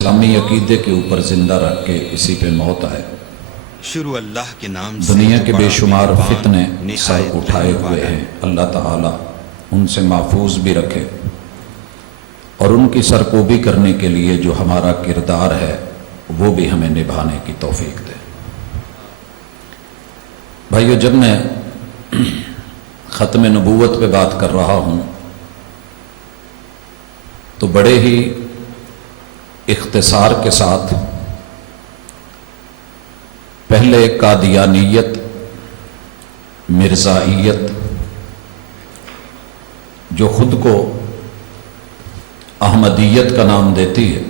اسلامی عقیدے کے اوپر زندہ رکھ کے اسی پہ موت آئے۔ شروع اللہ کے نام سے دنیا کے بے بڑا شمار مہربان، فتنے سر نہایت اٹھائے رحم ہوئے والا۔ ہیں، اللہ تعالیٰ ان سے محفوظ بھی رکھے اور ان کی سرکوبی کرنے کے لیے جو ہمارا کردار ہے وہ بھی ہمیں نبھانے کی توفیق دے۔ بھائیو، جب میں ختم نبوت پہ بات کر رہا ہوں تو بڑے ہی اختصار کے ساتھ پہلے قادیانیت، مرزائیت، جو خود کو احمدیت کا نام دیتی ہے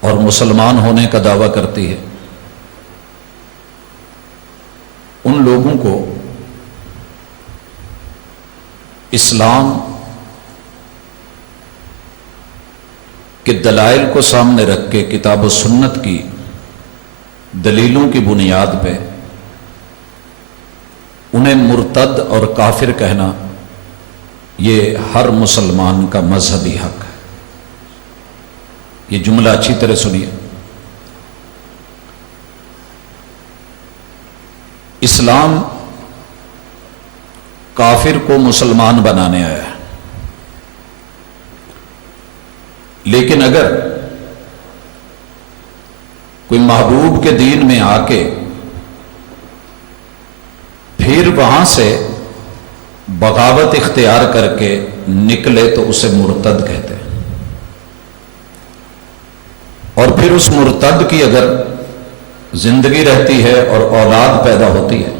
اور مسلمان ہونے کا دعویٰ کرتی ہے، ان لوگوں کو اسلام کے دلائل کو سامنے رکھ کے کتاب و سنت کی دلیلوں کی بنیاد پہ انہیں مرتد اور کافر کہنا یہ ہر مسلمان کا مذہبی حق ہے۔ یہ جملہ اچھی طرح سنیے۔ اسلام کافر کو مسلمان بنانے آیا ہے، لیکن اگر کوئی محبوب کے دین میں آ کے پھر وہاں سے بغاوت اختیار کر کے نکلے تو اسے مرتد کہتے ہیں، اور پھر اس مرتد کی اگر زندگی رہتی ہے اور اولاد پیدا ہوتی ہے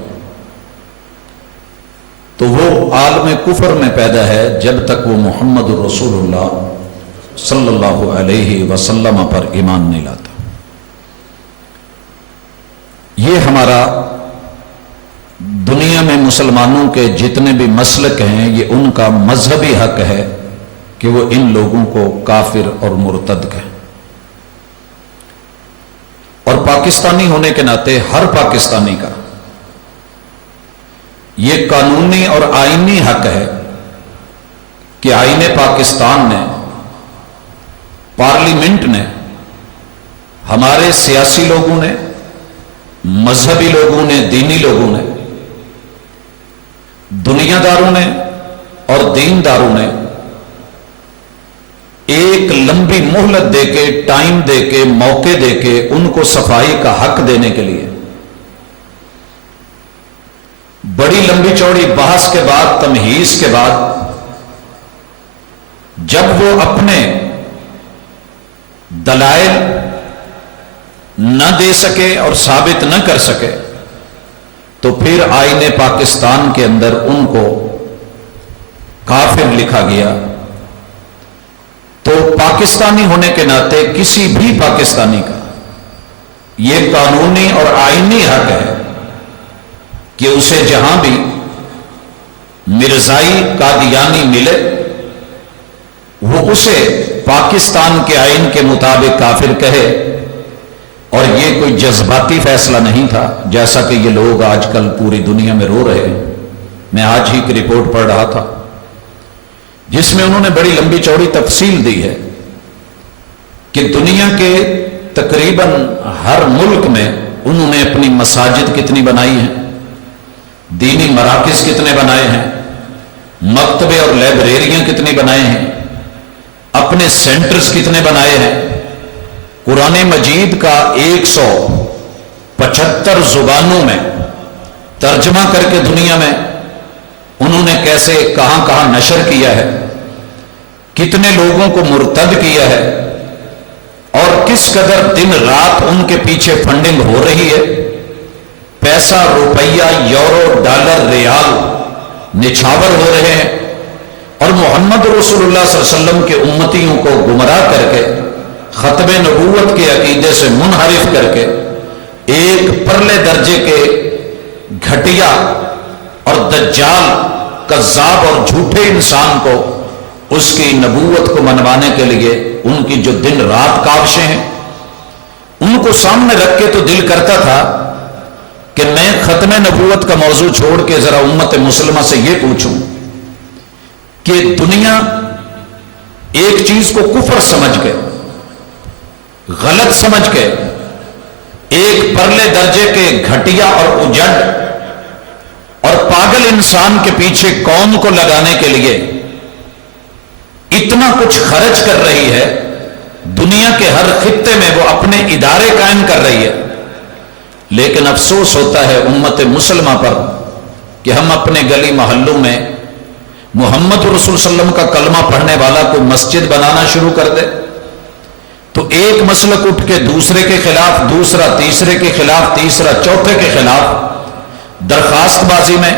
تو وہ عالم کفر میں پیدا ہے جب تک وہ محمد رسول اللہ صلی اللہ علیہ وسلم پر ایمان نہیں لاتا۔ یہ ہمارا دنیا میں مسلمانوں کے جتنے بھی مسلک ہیں یہ ان کا مذہبی حق ہے کہ وہ ان لوگوں کو کافر اور مرتد کہیں، اور پاکستانی ہونے کے ناطے ہر پاکستانی کا یہ قانونی اور آئینی حق ہے کہ آئین پاکستان نے، پارلیمنٹ نے، ہمارے سیاسی لوگوں نے، مذہبی لوگوں نے، دینی لوگوں نے، دنیا داروں نے اور دینداروں نے ایک لمبی مہلت دے کے، ٹائم دے کے، موقع دے کے ان کو صفائی کا حق دینے کے لیے بڑی لمبی چوڑی بحث کے بعد، تمہیز کے بعد، جب وہ اپنے دلائل نہ دے سکے اور ثابت نہ کر سکے تو پھر آئین پاکستان کے اندر ان کو کافر لکھا گیا۔ تو پاکستانی ہونے کے ناطے کسی بھی پاکستانی کا یہ قانونی اور آئینی حق ہے کہ اسے جہاں بھی مرزائی قادیانی ملے وہ اسے پاکستان کے آئین کے مطابق کافر کہے، اور یہ کوئی جذباتی فیصلہ نہیں تھا جیسا کہ یہ لوگ آج کل پوری دنیا میں رو رہے ہیں۔ میں آج ہی ایک رپورٹ پڑھ رہا تھا جس میں انہوں نے بڑی لمبی چوڑی تفصیل دی ہے کہ دنیا کے تقریباً ہر ملک میں انہوں نے اپنی مساجد کتنی بنائی ہیں، دینی مراکز کتنے بنائے ہیں، مکتبے اور لائبریریاں کتنی بنائے ہیں، اپنے سینٹرز کتنے بنائے ہیں، قرآن مجید کا 175 زبانوں میں ترجمہ کر کے دنیا میں انہوں نے کیسے کہاں کہاں نشر کیا ہے، کتنے لوگوں کو مرتد کیا ہے، اور کس قدر دن رات ان کے پیچھے فنڈنگ ہو رہی ہے، پیسہ، روپیہ، یورو، ڈالر، ریال نچھاور ہو رہے ہیں، اور محمد رسول اللہ صلی اللہ علیہ وسلم کے امتیوں کو گمراہ کر کے، ختم نبوت کے عقیدے سے منحرف کر کے، ایک پرلے درجے کے گھٹیا اور دجال، کذاب اور جھوٹے انسان کو اس کی نبوت کو منوانے کے لیے ان کی جو دن رات کاوشیں ہیں ان کو سامنے رکھ کے تو دل کرتا تھا کہ میں ختم نبوت کا موضوع چھوڑ کے ذرا امت مسلمہ سے یہ پوچھوں کہ دنیا ایک چیز کو کفر سمجھ کے غلط سمجھ کے ایک پرلے درجے کے گھٹیا اور اجڑ اور پاگل انسان کے پیچھے قوم کو لگانے کے لیے اتنا کچھ خرچ کر رہی ہے، دنیا کے ہر خطے میں وہ اپنے ادارے قائم کر رہی ہے، لیکن افسوس ہوتا ہے امت مسلمہ پر کہ ہم اپنے گلی محلوں میں محمد رسول صلی اللہ علیہ وسلم کا کلمہ پڑھنے والا کو مسجد بنانا شروع کر دے تو ایک مسلک اٹھ کے دوسرے کے خلاف، دوسرا تیسرے کے خلاف، تیسرا چوتھے کے خلاف درخواست بازی میں،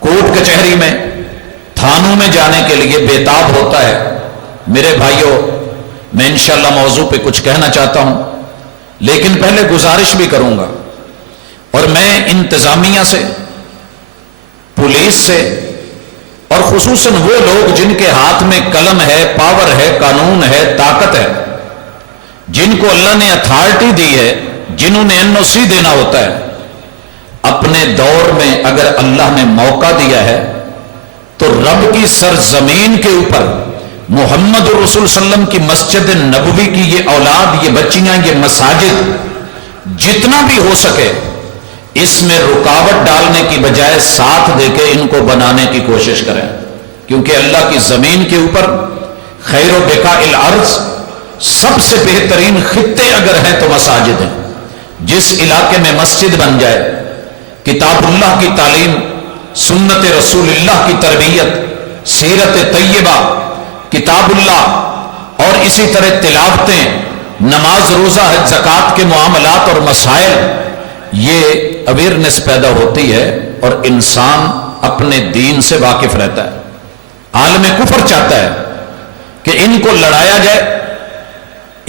کورٹ کچہری میں، تھانوں میں جانے کے لیے بےتاب ہوتا ہے۔ میرے بھائیوں، میں انشاءاللہ موضوع پہ کچھ کہنا چاہتا ہوں، لیکن پہلے گزارش بھی کروں گا، اور میں انتظامیہ سے، پولیس سے، اور خصوصاً وہ لوگ جن کے ہاتھ میں قلم ہے، پاور ہے، قانون ہے، طاقت ہے، جن کو اللہ نے اتھارٹی دی ہے، جنہوں نے NOC دینا ہوتا ہے، اپنے دور میں اگر اللہ نے موقع دیا ہے تو رب کی سرزمین کے اوپر محمد رسول صلی اللہ علیہ وسلم کی مسجد نبوی کی یہ اولاد، یہ بچیاں، یہ مساجد جتنا بھی ہو سکے اس میں رکاوٹ ڈالنے کی بجائے ساتھ دے کے ان کو بنانے کی کوشش کریں، کیونکہ اللہ کی زمین کے اوپر خیر و بقاء الارض سب سے بہترین خطے اگر ہیں تو مساجد ہیں۔ جس علاقے میں مسجد بن جائے، کتاب اللہ کی تعلیم، سنت رسول اللہ کی تربیت، سیرت طیبہ، کتاب اللہ، اور اسی طرح تلاوتیں، نماز، روزہ، حج، زکوٰۃ کے معاملات اور مسائل، یہ اویئرنس پیدا ہوتی ہے اور انسان اپنے دین سے واقف رہتا ہے۔ عالم کفر چاہتا ہے کہ ان کو لڑایا جائے،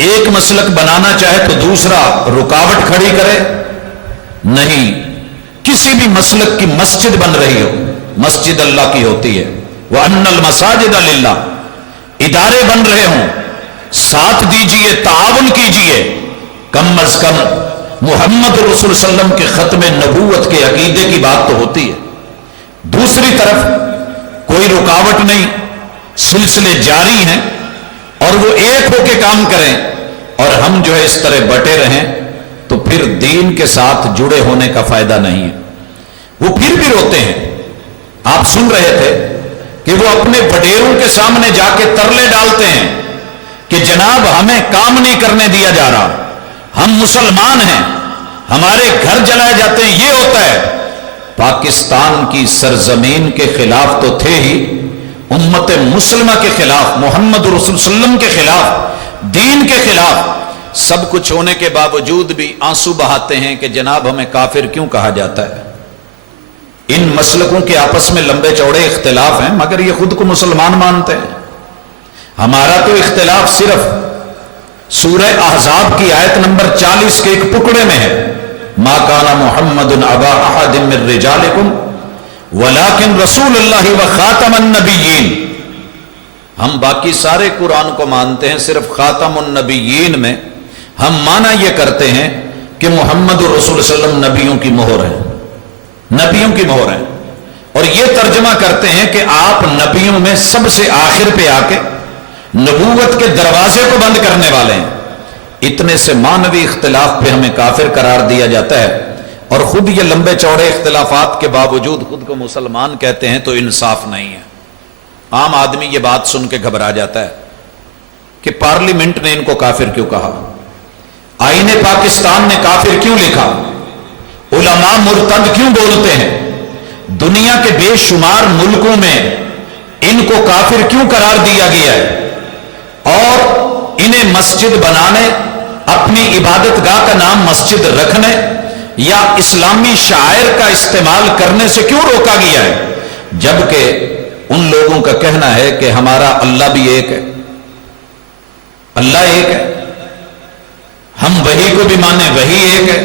ایک مسلک بنانا چاہے تو دوسرا رکاوٹ کھڑی کرے، نہیں، کسی بھی مسلک کی مسجد بن رہی ہو، مسجد اللہ کی ہوتی ہے، وَأَنَّ الْمَسَاجِدَ لِلَّهِ، ادارے بن رہے ہوں، ساتھ دیجئے، تعاون کیجئے، کم از کم محمد رسول صلی اللہ علیہ وسلم کے ختم نبوت کے عقیدے کی بات تو ہوتی ہے۔ دوسری طرف کوئی رکاوٹ نہیں، سلسلے جاری ہیں، اور وہ ایک ہو کے کام کریں، اور ہم جو ہے اس طرح بٹے رہیں تو پھر دین کے ساتھ جڑے ہونے کا فائدہ نہیں ہے۔ وہ پھر بھی روتے ہیں۔ آپ سن رہے تھے کہ وہ اپنے وڈیروں کے سامنے جا کے ترلے ڈالتے ہیں کہ جناب ہمیں کام نہیں کرنے دیا جا رہا، ہم مسلمان ہیں، ہمارے گھر جلائے جاتے ہیں، یہ ہوتا ہے۔ پاکستان کی سرزمین کے خلاف تو تھے ہی، امت مسلمہ کے خلاف، محمد رسول صلی اللہ علیہ وسلم کے خلاف، دین کے خلاف، سب کچھ ہونے کے باوجود بھی آنسو بہاتے ہیں کہ جناب ہمیں کافر کیوں کہا جاتا ہے۔ ان مسلکوں کے آپس میں لمبے چوڑے اختلاف ہیں، مگر یہ خود کو مسلمان مانتے ہیں۔ ہمارا تو اختلاف صرف سورہ احزاب کی آیت نمبر 40 کے ایک ٹکڑے میں ہے، ما کان محمد ابا احد من رجالکم ولیکن رسول اللہ وخاتم النبیین۔ ہم باقی سارے قرآن کو مانتے ہیں، صرف خاتم النبیین میں ہم مانا یہ کرتے ہیں کہ محمد رسول صلی اللہ علیہ وسلم نبیوں کی مہر ہے، نبیوں کی مہر ہے، اور یہ ترجمہ کرتے ہیں کہ آپ نبیوں میں سب سے آخر پہ آ کے نبوت کے دروازے کو بند کرنے والے ہیں۔ اتنے سے مانوی اختلاف پہ ہمیں کافر قرار دیا جاتا ہے، اور خود یہ لمبے چوڑے اختلافات کے باوجود خود کو مسلمان کہتے ہیں، تو انصاف نہیں ہے۔ عام آدمی یہ بات سن کے گھبرا جاتا ہے کہ پارلیمنٹ نے ان کو کافر کیوں کہا، آئین پاکستان نے کافر کیوں لکھا، علماء مرتد کیوں بولتے ہیں، دنیا کے بے شمار ملکوں میں ان کو کافر کیوں قرار دیا گیا ہے، اور انہیں مسجد بنانے، اپنی عبادت گاہ کا نام مسجد رکھنے یا اسلامی شعائر کا استعمال کرنے سے کیوں روکا گیا ہے، جبکہ ان لوگوں کا کہنا ہے کہ ہمارا اللہ بھی ایک ہے، اللہ ایک ہے، ہم وحی کو بھی مانیں، وحی ایک ہے،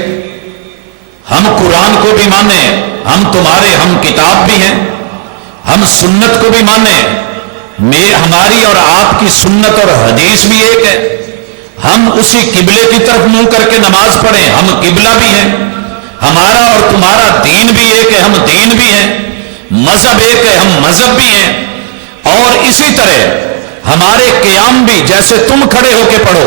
ہم قرآن کو بھی مانیں، ہم تمہارے ہم کتاب بھی ہیں، ہم سنت کو بھی مانیں، ہماری اور آپ کی سنت اور حدیث بھی ایک ہے، ہم اسی قبلے کی طرف منہ کر کے نماز پڑھیں، ہم قبلہ بھی ہیں، ہمارا اور تمہارا دین بھی ایک ہے، ہم دین بھی ہیں، مذہب ایک ہے، ہم مذہب بھی ہیں، اور اسی طرح ہمارے قیام بھی جیسے تم کھڑے ہو کے پڑھو،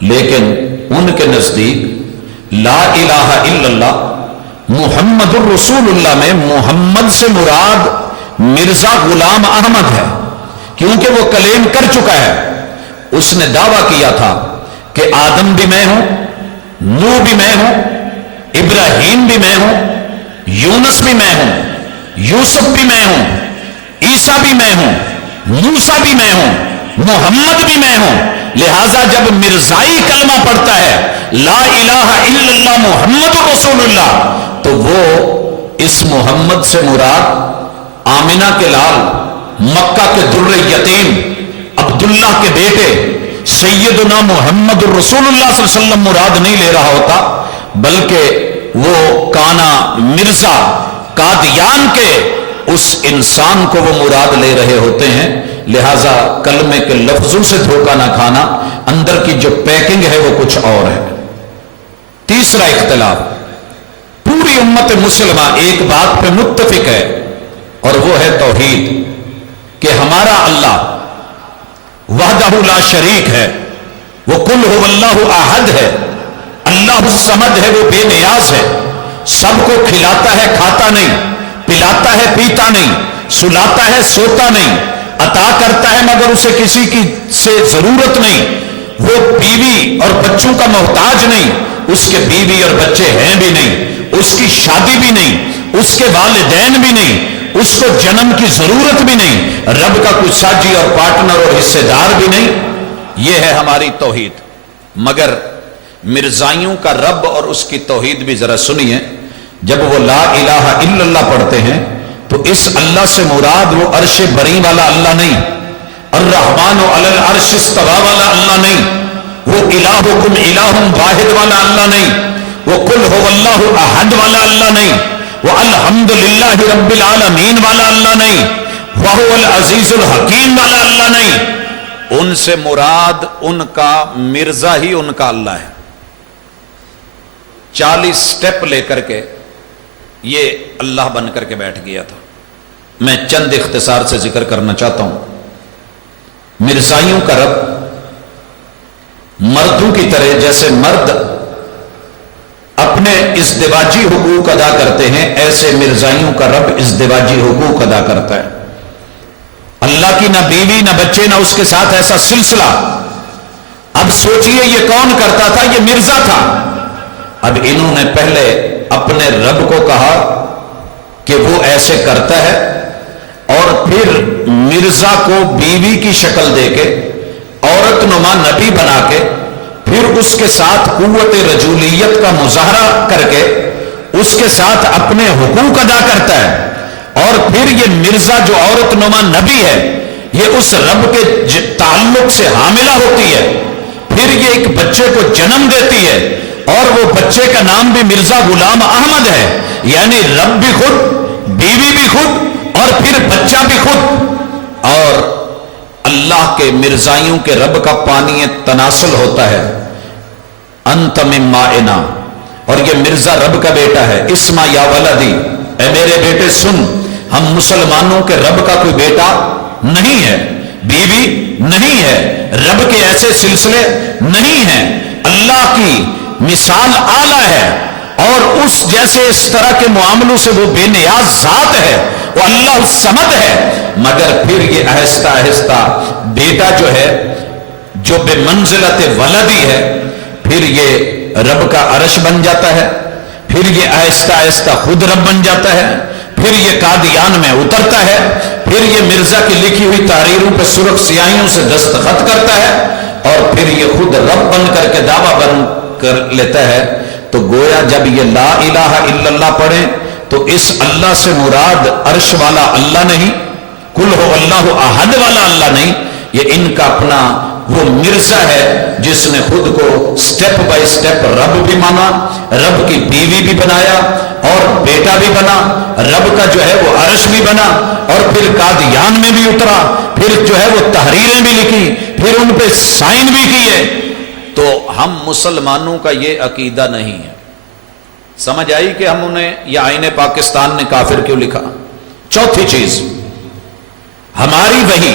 لیکن ان کے نزدیک لا الہ الا اللہ محمد الرسول اللہ میں محمد سے مراد مرزا غلام احمد ہے، کیونکہ وہ کلیم کر چکا ہے۔ اس نے دعویٰ کیا تھا کہ آدم بھی میں ہوں، نوح بھی میں ہوں، ابراہیم بھی میں ہوں، یونس بھی میں ہوں، یوسف بھی میں ہوں، عیسیٰ بھی میں ہوں، موسیٰ بھی میں ہوں، محمد بھی میں ہوں۔ لہٰذا جب مرزائی کلمہ پڑھتا ہے لا الہ الا اللہ محمد رسول اللہ، تو وہ اس محمد سے مراد آمنہ کے لال، مکہ کے در یتیم، عبداللہ کے بیٹے سیدنا محمد رسول اللہ صلی اللہ علیہ وسلم مراد نہیں لے رہا ہوتا، بلکہ وہ کانا مرزا قادیان کے اس انسان کو وہ مراد لے رہے ہوتے ہیں۔ لہذا کلمے کے لفظوں سے دھوکہ نہ کھانا، اندر کی جو پیکنگ ہے وہ کچھ اور ہے۔ تیسرا اختلاف، پوری امت مسلمہ ایک بات پہ متفق ہے، اور وہ ہے توحید، کہ ہمارا اللہ وحدہ لا شریک ہے، وہ قل هو اللہ احد ہے، اللہ الصمد ہے، وہ بے نیاز ہے، سب کو کھلاتا ہے کھاتا نہیں، پلاتا ہے پیتا نہیں، سلاتا ہے سوتا نہیں، عطا کرتا ہے مگر اسے کسی کی سے ضرورت نہیں، وہ بیوی اور بچوں کا محتاج نہیں، اس کے بیوی اور بچے ہیں بھی نہیں، اس کی شادی بھی نہیں، اس کے والدین بھی نہیں، اس کو جنم کی ضرورت بھی نہیں، رب کا کوئی ساجی اور پارٹنر اور حصے دار بھی نہیں۔ یہ ہے ہماری توحید۔ مگر مرزائیوں کا رب اور اس کی توحید بھی ذرا سنیے، جب وہ لا الہ الا اللہ پڑھتے ہیں تو اس اللہ سے مراد وہ عرش بری والا اللہ نہیں، الرحمن علی العرش استویٰ والا اللہ نہیں، وہ الہکم الہ واحد والا اللہ نہیں، وہ قل هو اللہ احد والا اللہ نہیں، وہ الحمدللہ رب العالمین والا اللہ نہیں، وہو العزیز الحکیم والا اللہ نہیں۔ ان سے مراد ان کا مرزا ہی ان کا اللہ ہے۔ 40 سٹیپ لے کر کے یہ اللہ بن کر کے بیٹھ گیا تھا۔ میں چند اختصار سے ذکر کرنا چاہتا ہوں۔ مرزائیوں کا رب مردوں کی طرح جیسے مرد اپنے ازدواجی حقوق ادا کرتے ہیں، ایسے مرزائیوں کا رب ازدواجی حقوق ادا کرتا ہے۔ اللہ کی نہ بیوی نہ بچے نہ اس کے ساتھ ایسا سلسلہ۔ اب سوچئے یہ کون کرتا تھا؟ یہ مرزا تھا۔ اب انہوں نے پہلے اپنے رب کو کہا کہ وہ ایسے کرتا ہے، اور پھر مرزا کو بیوی کی شکل دے کے عورت نما نبی بنا کے پھر اس کے ساتھ قوت رجولیت کا مظاہرہ کر کے اس کے ساتھ اپنے حقوق ادا کرتا ہے، اور پھر یہ مرزا جو عورت نما نبی ہے یہ اس رب کے تعلق سے حاملہ ہوتی ہے، پھر یہ ایک بچے کو جنم دیتی ہے، اور وہ بچے کا نام بھی مرزا غلام احمد ہے، یعنی رب بھی خود، بیوی بھی خود، اور پھر بچہ بھی خود۔ اور اللہ کے مرزائیوں کے رب کا پانی تناسل ہوتا ہے، انت من مائنا، اور یہ مرزا رب کا بیٹا ہے، اسما یا ولدی، اے میرے بیٹے سن، ہم مسلمانوں کے رب کا کوئی بیٹا نہیں ہے، بیوی نہیں ہے، رب کے ایسے سلسلے نہیں ہیں، اللہ کی مثال اعلیٰ ہے، اور اس جیسے اس طرح کے معاملوں سے وہ بے نیاز ذات ہے، وہ اللہ الصمد ہے۔ مگر پھر یہ آہستہ آہستہ بیٹا جو ہے جو بے منزلت ولدی ہے، پھر یہ رب کا عرش بن جاتا ہے، پھر یہ آہستہ آہستہ خود رب بن جاتا ہے، پھر یہ قادیان میں اترتا ہے، پھر یہ مرزا کی لکھی ہوئی تحریروں پہ سرخ سیاہیوں سے دستخط کرتا ہے، اور پھر یہ خود رب بن کر کے دعویٰ بن کر لیتا ہے۔ تو گویا جب یہ لا الہ الا اللہ پڑھیں تو اس اللہ سے مراد عرش والا اللہ نہیں، قل هو اللہ احد والا اللہ نہیں، یہ ان کا اپنا وہ مرزا ہے جس نے خود کو سٹیپ بائی سٹیپ رب بھی مانا، رب کی بیوی بھی بنایا، اور بیٹا بھی بنا، رب کا جو ہے وہ عرش بھی بنا، اور پھر قادیان میں بھی اترا، پھر جو ہے وہ تحریریں بھی لکھی، پھر ان پہ سائن بھی کیے۔ تو ہم مسلمانوں کا یہ عقیدہ نہیں ہے۔ سمجھ آئی کہ ہم انہیں یہ آئین پاکستان نے کافر کیوں لکھا؟ چوتھی چیز، ہماری وحی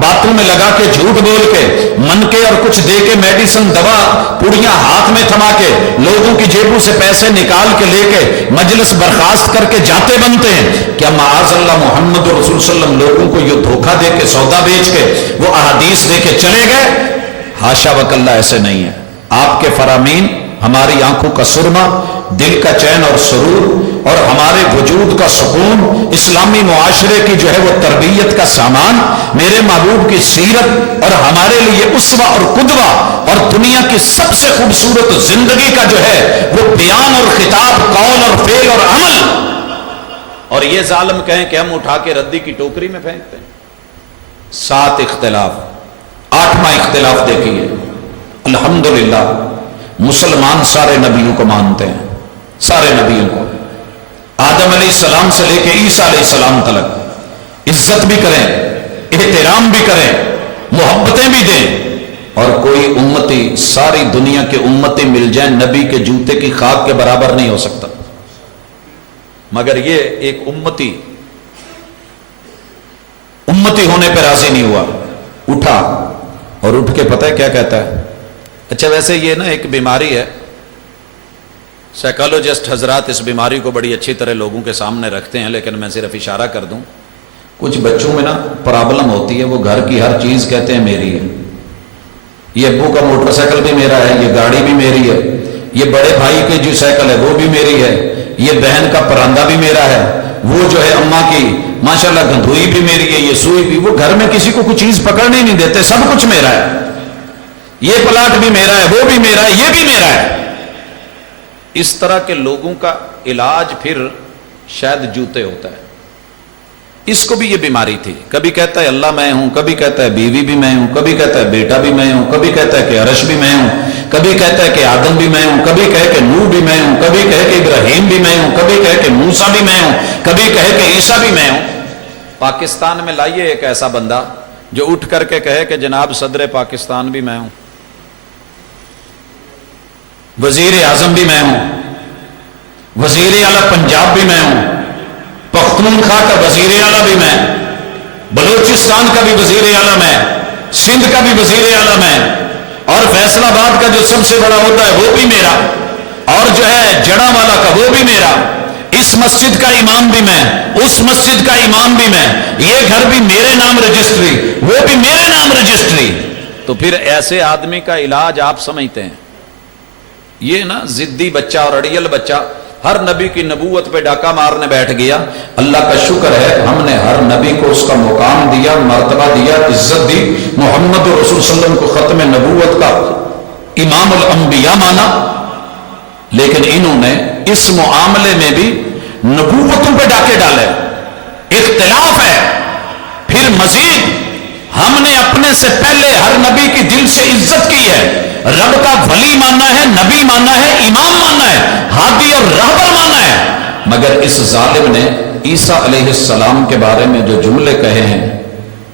باتوں میں لگا کے جھوٹ بول کے من کے اور کچھ دے کے میڈیسن دوا پوڑیاں ہاتھ میں تھما کے لوگوں کی جیبوں سے پیسے نکال کے لے کے مجلس برخاست کر کے جاتے بنتے ہیں۔ کیا معاذ اللہ محمد رسول صلی اللہ علیہ وسلم لوگوں کو یہ دھوکہ دے کے سودا بیچ کے وہ احادیث دے کے چلے گئے؟ حاشا وکلا، ایسے نہیں ہے۔ آپ کے فرامین ہماری آنکھوں کا سرما، دل کا چین اور سرور اور ہمارے وجود کا سکون، اسلامی معاشرے کی جو ہے وہ تربیت کا سامان، میرے محبوب کی سیرت اور ہمارے لیے اسوہ اور قدوہ اور دنیا کی سب سے خوبصورت زندگی کا جو ہے وہ بیان اور خطاب، قول اور فعل اور عمل، اور یہ ظالم کہیں کہ ہم اٹھا کے ردی کی ٹوکری میں پھینکتے ہیں۔ 7 اختلاف، 8واں اختلاف دیکھیے، الحمدللہ مسلمان سارے نبیوں کو مانتے ہیں، سارے نبیوں کو، آدم علیہ السلام سے لے کے عیسیٰ علیہ السلام تلک، عزت بھی کریں، احترام بھی کریں، محبتیں بھی دیں، اور کوئی امتی ساری دنیا کے امتی مل جائیں نبی کے جوتے کی خاک کے برابر نہیں ہو سکتا، مگر یہ ایک امتی ہونے پہ راضی نہیں ہوا، اٹھا اور اٹھ کے پتہ ہے کیا کہتا ہے؟ اچھا ویسے یہ نا ایک بیماری ہے، سائیکالوجسٹ حضرات اس بیماری کو بڑی اچھی طرح لوگوں کے سامنے رکھتے ہیں، لیکن میں صرف اشارہ کر دوں، کچھ بچوں میں نا پرابلم ہوتی ہے، وہ گھر کی ہر چیز کہتے ہیں میری ہے، یہ ابو کا موٹر سائیکل بھی میرا ہے، یہ گاڑی بھی میری ہے، یہ بڑے بھائی کی جو سائیکل ہے وہ بھی میری ہے، یہ بہن کا پراندہ بھی میرا ہے، وہ جو ہے اماں کی ماشاءاللہ گندھوئی بھی میری ہے، یہ سوئی بھی، وہ گھر میں کسی کو کچھ چیز پکڑنے نہیں دیتے، سب کچھ میرا ہے، یہ پلاٹ بھی میرا ہے، وہ بھی میرا ہے، یہ بھی میرا ہے۔ اس طرح کے لوگوں کا علاج پھر شاید جوتے ہوتا ہے۔ اس کو بھی یہ بیماری تھی، کبھی کہتا ہے اللہ میں ہوں، کبھی کہتا ہے بیوی بھی میں ہوں، کبھی کہتا ہے بیٹا بھی میں ہوں، کبھی کہتا ہے کہ عرش بھی میں ہوں، کبھی کہتا ہے کہ آدم بھی میں ہوں، کبھی کہے کہ نوح بھی میں ہوں، کبھی کہے کہ ابراہیم بھی میں ہوں، کبھی کہے کہ موسیٰ بھی میں ہوں، کبھی کہے کہ عیسیٰ بھی میں ہوں۔ پاکستان میں لائیے ایک ایسا بندہ جو اٹھ کر کے کہے کہ جناب صدر پاکستان بھی میں ہوں، وزیر اعظم بھی میں ہوں، وزیر اعلیٰ پنجاب بھی میں ہوں، پختونخوا کا وزیر اعلیٰ بھی میں، بلوچستان کا بھی وزیر اعلیٰ میں، سندھ کا بھی وزیر اعلیٰ میں، اور فیصل آباد کا جو سب سے بڑا عہدہ ہے وہ بھی میرا، اور جو ہے جڑا والا کا وہ بھی میرا، اس مسجد کا امام بھی میں، اس مسجد کا امام بھی میں، یہ گھر بھی میرے نام رجسٹری، وہ بھی میرے نام رجسٹری۔ تو پھر ایسے آدمی کا علاج آپ سمجھتے ہیں؟ یہ نا ضدی بچہ اور اڑیل بچہ ہر نبی کی نبوت پہ ڈاکہ مارنے بیٹھ گیا۔ اللہ کا شکر ہے ہم نے ہر نبی کو اس کا مقام دیا، مرتبہ دیا، عزت دی، محمد رسول صلی اللہ علیہ وسلم کو ختم نبوت کا امام الانبیاء مانا، لیکن انہوں نے اس معاملے میں بھی نبوتوں پہ ڈاکے ڈالے۔ اختلاف ہے۔ پھر مزید ہم نے اپنے سے پہلے ہر نبی کی دل سے عزت کی ہے، رب کا ولی ماننا ہے، نبی ماننا ہے، امام ماننا ہے، ہادی اور رہبر ماننا ہے، مگر اس ظالم نے عیسیٰ علیہ السلام کے بارے میں جو جملے کہے ہیں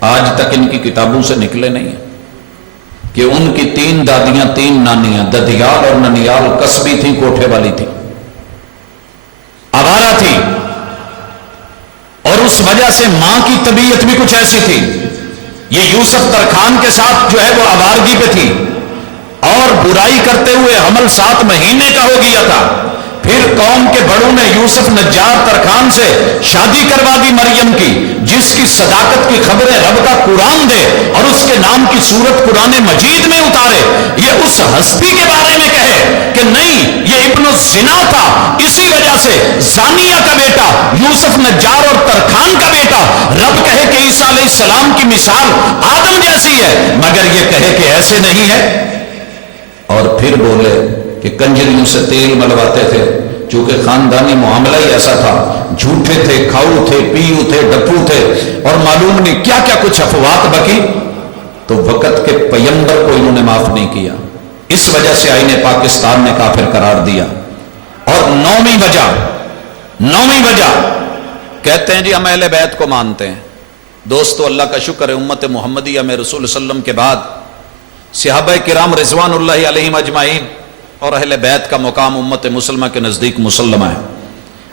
آج تک ان کی کتابوں سے نکلے نہیں ہیں، کہ ان کی 3 دادیاں 3 نانیاں ددیال اور ننیال قصبی تھیں، کوٹھے والی تھی، آوارہ تھی، اور اس وجہ سے ماں کی طبیعت بھی کچھ ایسی تھی۔ یہ یوسف ترخان کے ساتھ جو ہے وہ آوارگی پہ تھی، اور برائی کرتے ہوئے حمل 7 مہینے کا ہو گیا تھا۔ پھر قوم کے بڑوں نے یوسف نجار ترخان سے شادی کروا دی مریم کی، جس کی صداقت کی خبریں رب کا قرآن دے اور اس کے نام کی سورت قرآن مجید میں اتارے۔ یہ اس ہستی کے بارے میں کہے کہ نہیں یہ ابن الزنا تھا، اسی وجہ سے زانیہ کا بیٹا یوسف نجار اور ترخان کا بیٹا، رب کہے کہ عیسیٰ علیہ السلام کی مثال آدم جیسی ہے، مگر یہ کہے کہ ایسے نہیں ہے۔ اور پھر بولے کہ کنجریوں سے تیل ملواتے تھے، چونکہ خاندانی معاملہ ہی ایسا تھا، جھوٹے تھے، کھاؤ تھے، پیو تھے، ڈپو تھے، اور معلوم نہیں کیا کیا کچھ افوات بکی، تو وقت کے پیغمبر کو انہوں نے معاف نہیں کیا، اس وجہ سے آئین پاکستان نے کافر قرار دیا۔ اور 9ویں وجہ کہتے ہیں جی ہم اہل بیت کو مانتے ہیں۔ دوستو اللہ کا شکر ہے امت محمدیہ میں رسول صلی اللہ علیہ وسلم کے بعد صحابہ کرام رضوان اللہ علیہم اجمعین اور اہل بیت کا مقام امت مسلمہ کے نزدیک مسلمہ ہے۔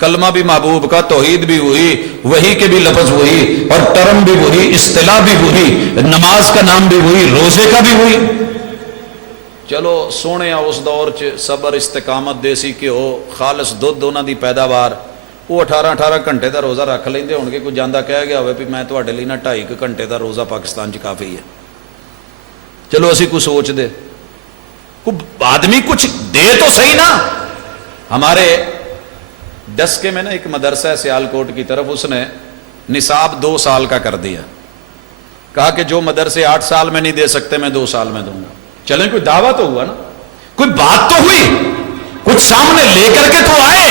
کلمہ بھی محبوب کا، توحید بھی وہی، وہی کے بھی لفظ وہی، اور ٹرم بھی وہی، اصطلاح بھی وہی، نماز کا نام بھی وہی، روزے کا بھی وہی۔ چلو سونے اس دور چ صبر استقامت دیسی گھیو خالص دودھ انہاں دی پیداوار، وہ 18 گھنٹے دا روزہ رکھ لیندے ہون گے، کوئی جاندہ کہہ گیا ہوئے بھی میں تواڈے لئی نا 2.5 گھنٹے دا روزہ پاکستان چ کافی ہے۔ چلو اسی کو سوچ دے، کوئی آدمی کچھ دے تو صحیح نا۔ ہمارے ڈسکے میں نا ایک مدرسہ ہے سیالکوٹ کی طرف، اس نے نصاب 2 سال کا کر دیا، کہا کہ جو مدرسے 8 سال میں نہیں دے سکتے میں 2 سال میں دوں گا۔ چلیں کوئی دعویٰ تو ہوا نا، کوئی بات تو ہوئی، کچھ سامنے لے کر کے تو آئے،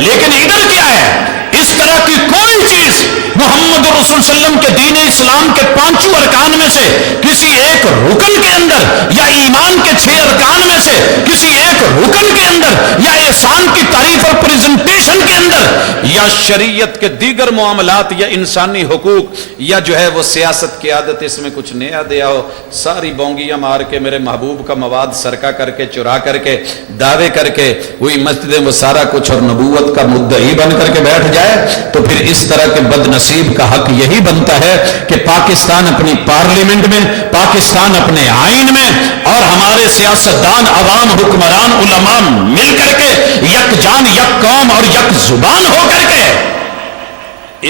لیکن ادھر کیا ہے؟ اس طرح کی کوئی چیز محمد رسول صلی اللہ علیہ وسلم کے دین اسلام کے 5 ارکان میں سے کسی ایک رکن کے اندر، یا ایمان کے 6 ارکان میں سے کسی ایک رکن کے اندر، یا احسان کی تعریف اور پریزنٹیشن کے اندر، یا شریعت کے دیگر معاملات، یا انسانی حقوق، یا جو ہے وہ سیاست کی عادت، اس میں کچھ نیا دیا ہو، ساری بونگیاں مار کے میرے محبوب کا مواد سرقہ کر کے، چرا کر کے، دعوے کر کے وہی مسجدیں وہ سارا کچھ اور نبوت کا مدعی بن کر کے بیٹھ جائے، تو پھر اس طرح کے بد نصیب کا حق یہی بنتا ہے کہ پاکستان اپنی پارلیمنٹ میں، پاکستان اپنے آئین میں، اور ہمارے سیاستدان، عوام، حکمران، علماء مل کر کے یک جان، یک قوم اور یک زبان ہو کر کے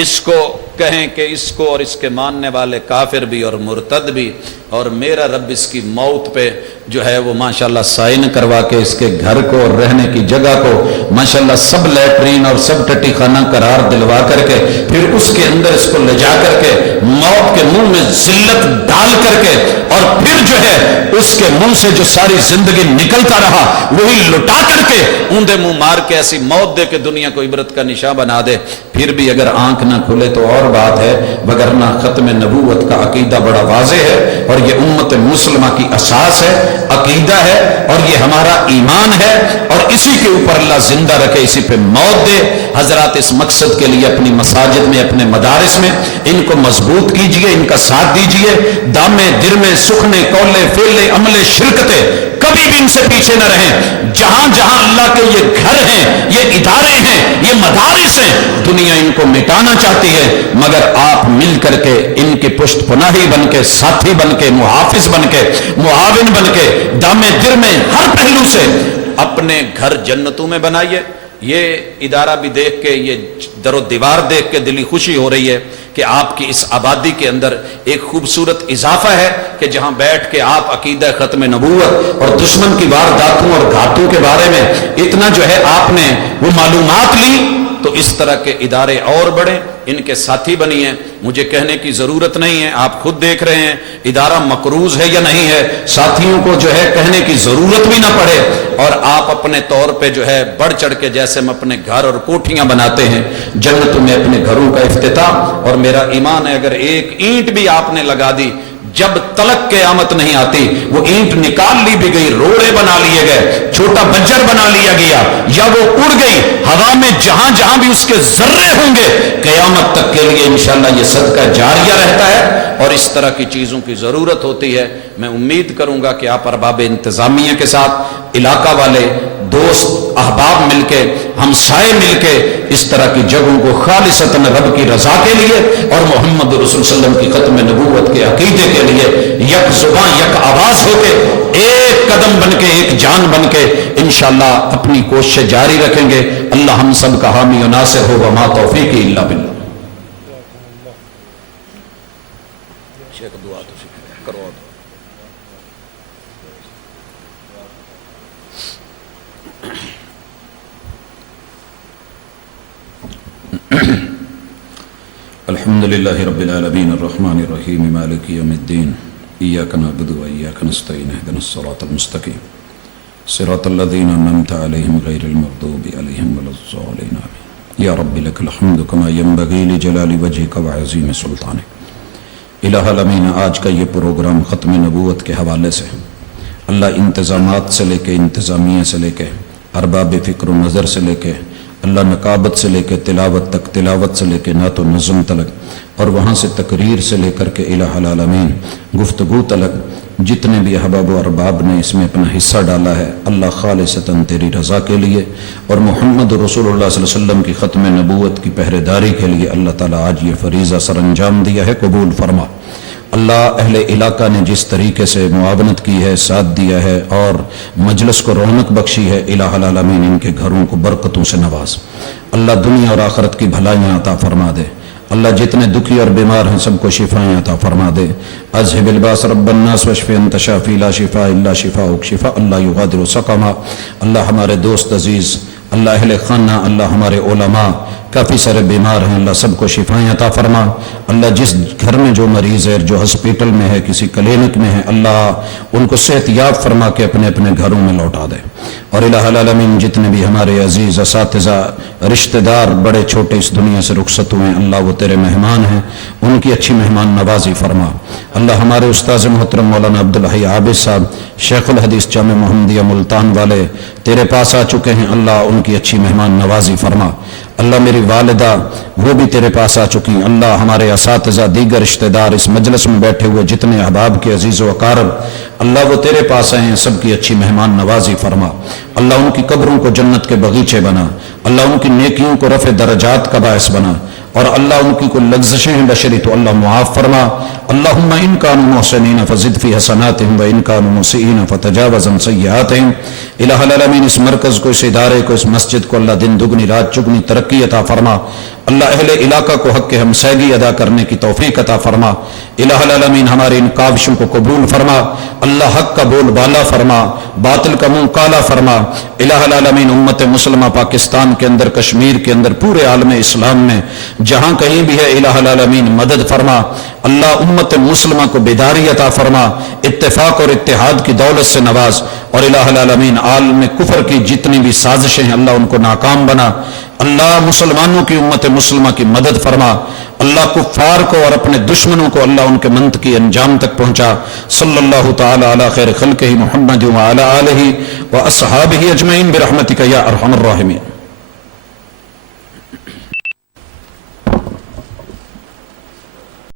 اس کو کہیں کہ اس کو اور اس کے ماننے والے کافر بھی اور مرتد بھی، اور میرا رب اس کی موت پہ جو ہے وہ ماشاءاللہ سائن کروا کے اس کے گھر کو اور رہنے کی جگہ کو ماشاءاللہ سب لیٹرین اور سب ٹٹی خانہ قرار دلوا کر کے، پھر اس کے اندر اس کو لے جا کر کے موت کے منہ میں ذلت ڈال کر کے، اور پھر جو ہے اس کے منہ سے جو ساری زندگی نکلتا رہا وہی لٹا کر کے اوندے منہ مار کے ایسی موت دے کہ دنیا کو عبرت کا نشاں بنا دے، پھر بھی اگر آنکھ نہ کھلے تو اور بات ہے، وگرنہ ختم نبوت کا عقیدہ بڑا واضح ہے، اور یہ امت مسلمہ کی اساس ہے، عقیدہ ہے، اور یہ ہمارا ایمان ہے، اور اسی کے اوپر اللہ زندہ رکھے، اسی پہ موت دے۔ حضرات اس مقصد کے لیے اپنی مساجد میں، اپنے مدارس میں ان کو مضبوط کیجئے، ان کا ساتھ دیجئے، دامے درمے سخنے قولے فعلے عملے شرکتے کبھی بھی ان سے پیچھے نہ رہیں۔ جہاں جہاں اللہ کے یہ گھر ہیں، یہ ادارے ہیں، یہ مدارس ہیں، دنیا ان کو مٹانا چاہتی ہے، مگر آپ مل کر کے ان کی پشت پناہی بن کے، ساتھی بن کے، محافظ بن کے، معاون بن کے، دامے در میں ہر پہلو سے اپنے گھر جنتوں میں بنائیے۔ یہ ادارہ بھی دیکھ کے، یہ در و دیوار دیکھ کے دلی خوشی ہو رہی ہے کہ آپ کی اس آبادی کے اندر ایک خوبصورت اضافہ ہے کہ جہاں بیٹھ کے آپ عقیدہ ختم نبوت اور دشمن کی وارداتوں اور گھاتوں کے بارے میں اتنا جو ہے آپ نے وہ معلومات لی، تو اس طرح کے ادارے اور بڑھیں، ان کے ساتھی بنی ہیں۔ مجھے کہنے کی ضرورت نہیں ہے، آپ خود دیکھ رہے ہیں ادارہ مقروض ہے یا نہیں ہے، ساتھیوں کو جو ہے کہنے کی ضرورت بھی نہ پڑے، اور آپ اپنے طور پہ جو ہے بڑھ چڑھ کے جیسے ہم اپنے گھر اور کوٹھیاں بناتے ہیں جنتوں میں اپنے گھروں کا افتتاح، اور میرا ایمان ہے اگر ایک اینٹ بھی آپ نے لگا دی جب تلک قیامت نہیں آتی، وہ اینٹ نکال لی بھی گئی، روڑے بنا لیے گئے، چھوٹا بجر بنا لیا گیا، یا وہ اڑ گئی ہوا میں، جہاں جہاں بھی اس کے ذرے ہوں گے قیامت تک کے لیے انشاءاللہ یہ صدقہ جاریہ رہتا ہے، اور اس طرح کی چیزوں کی ضرورت ہوتی ہے۔ میں امید کروں گا کہ آپ ارباب انتظامیہ کے ساتھ، علاقہ والے، دوست احباب مل کے، ہمسائے مل کے اس طرح کی جگہوں کو خالصتاً رب کی رضا کے لیے اور محمد رسول صلی اللہ علیہ وسلم کی ختم نبوت کے عقیدے کے لیے یک زبان یک آواز ہو کے، ایک قدم بن کے، ایک جان بن کے انشاءاللہ اپنی کوششیں جاری رکھیں گے۔ اللہ ہم سب کا حامی و ناصر ہو، وما توفیقی الا باللہ۔ دعا تو کرو۔ الحمد للہ رب العالمین الرحمن الرحیم مالک یوم الدین ایاک نعبد و ایاک نستعین اہدنا الصراط المستقیم صراط الذین انعمت علیہم غیر المغضوب علیہم ولا الضالین آمین۔ یا رب لک الحمد کما ینبغی لجلال وجہک وعظیم سلطانک۔ الہ العالمین، آج کا یہ پروگرام ختم نبوت کے حوالے سے اللہ انتظامات سے لے کے، انتظامیہ سے لے کے، ارباب فکر و نظر سے لے کے، اللہ نقابت سے لے کے تلاوت تک، تلاوت سے لے کے نعت و نظم تلک، اور وہاں سے تقریر سے لے کر کے الہ العالمین گفتگو تلک جتنے بھی احباب و ارباب نے اس میں اپنا حصہ ڈالا ہے، اللہ خالصتاً تیری رضا کے لیے اور محمد رسول اللہ صلی اللہ علیہ وسلم کی ختم نبوت کی پہرے داری کے لیے اللہ تعالیٰ آج یہ فریضہ سر انجام دیا ہے، قبول فرما۔ اللہ اہل علاقہ نے جس طریقے سے معاونت کی ہے، ساتھ دیا ہے اور مجلس کو رونق بخشی ہے، الہ العالمین ان کے گھروں کو برکتوں سے نواز۔ اللہ دنیا اور آخرت کی بھلائیاں عطا فرما دے۔ اللہ جتنے دکھی اور بیمار ہیں سب کو شفائیں عطا فرما دے۔ اذهب الباس رب الناس واشف انت شافی لا شفاء الا شفاؤک شفاء اللہ یغادر سقما۔ اللہ ہمارے دوست عزیز، اللہ اہل خانہ، اللہ ہمارے علماء کافی سارے بیمار ہیں، اللہ سب کو شفائیں عطا فرما۔ اللہ جس گھر میں جو مریض ہے، جو ہسپیٹل میں ہے، کسی کلینک میں ہے، اللہ ان کو صحت یاب فرما کے اپنے اپنے گھروں میں لوٹا دے۔ اور الہ العالمین جتنے بھی ہمارے عزیز اساتذہ، رشتہ دار بڑے چھوٹے اس دنیا سے رخصت ہوئے ہیں، اللہ وہ تیرے مہمان ہیں، ان کی اچھی مہمان نوازی فرما۔ اللہ ہمارے استاذ محترم مولانا عبدالحی عابد صاحب شیخ الحدیث جامع محمدیہ ملتان والے تیرے پاس آ چکے ہیں، اللہ ان کی اچھی مہمان نوازی فرما۔ اللہ میری والدہ وہ بھی تیرے پاس آ چکی ہیں، اللہ ہمارے اساتذہ، دیگر رشتہ دار، اس مجلس میں بیٹھے ہوئے جتنے احباب کے عزیز و اقارب، اللہ وہ تیرے پاس آئے ہیں، سب کی اچھی مہمان نوازی فرما۔ اللہ ان کی قبروں کو جنت کے بغیچے بنا، اللہ ان کی نیکیوں کو رفع درجات کا باعث بنا، اور اللہ ان کی کوئی لغزشیں ہیں بشری تو اللہ معاف فرما۔ اللہم ان کانوا محسنین فزد فی حسناتہم و ان کانوا مسیئین فتجاوز عن سیئاتہم۔ الہ العالمین اس مرکز کو، اس ادارے کو، اس مسجد کو اللہ دن دگنی رات چگنی ترقی عطا فرما۔ اللہ اہل علاقہ کو حق کے ہمسائیگی ادا کرنے کی توفیق عطا فرما۔ الہ العالمین ہمارے ان کاوشوں کو قبول فرما۔ اللہ حق کا بول بالا فرما، باطل کا منہ کالا فرما۔ الہ العالمین امت مسلمہ پاکستان کے اندر، کشمیر کے اندر، پورے عالم اسلام میں جہاں کہیں بھی ہے، الہ العالمین مدد فرما۔ اللہ امت مسلمہ کو بیداری عطا فرما، اتفاق اور اتحاد کی دولت سے نواز، اور الہ العالمین عالم کفر کی جتنی بھی سازشیں ہیں اللہ ان کو ناکام بنا۔ اللہ مسلمانوں کی امت مسلمہ کی مدد فرما۔ اللہ کفار کو اور اپنے دشمنوں کو اللہ ان کے منطقی انجام تک پہنچا۔ صلی اللہ تعالی علی خیر خلقہ محمد وعلی آلہ واصحابہ اجمعین برحمتک یا ارحم الراحمین۔